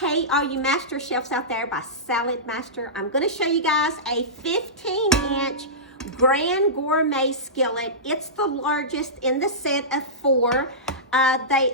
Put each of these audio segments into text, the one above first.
Hey, all you master chefs out there by Saladmaster, I'm going to show you guys a 15-inch Grand Gourmet skillet. It's the largest in the set of 4.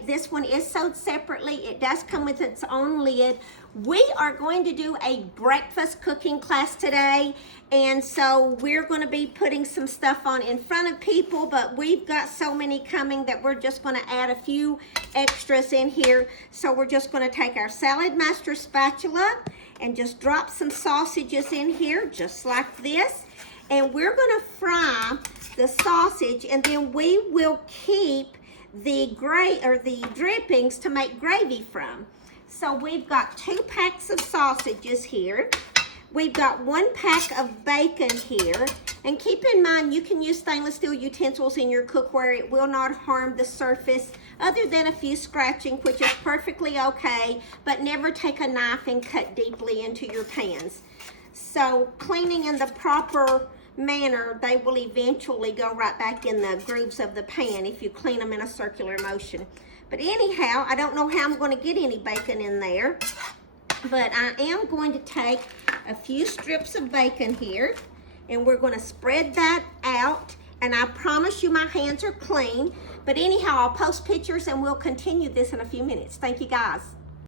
This one is sold separately. It does come with its own lid. We are going to do a breakfast cooking class today, and so we're going to be putting some stuff on in front of people, but we've got so many coming that we're just going to add a few extras in here. So we're just going to take our Saladmaster spatula and just drop some sausages in here just like this, and we're going to fry the sausage, and then we will keep the drippings to make gravy from. So we've got 2 packs of sausages here. We've got 1 pack of bacon here. And keep in mind, you can use stainless steel utensils in your cookware. It will not harm the surface other than a few scratching, which is perfectly okay, but never take a knife and cut deeply into your pans. So cleaning in the proper manner, they will eventually go right back in the grooves of the pan if you clean them in a circular motion. But anyhow, I don't know how I'm going to get any bacon in there, but I am going to take a few strips of bacon here, and we're going to spread that out, and I promise you my hands are clean. But anyhow, I'll post pictures and we'll continue this in a few minutes. Thank you guys.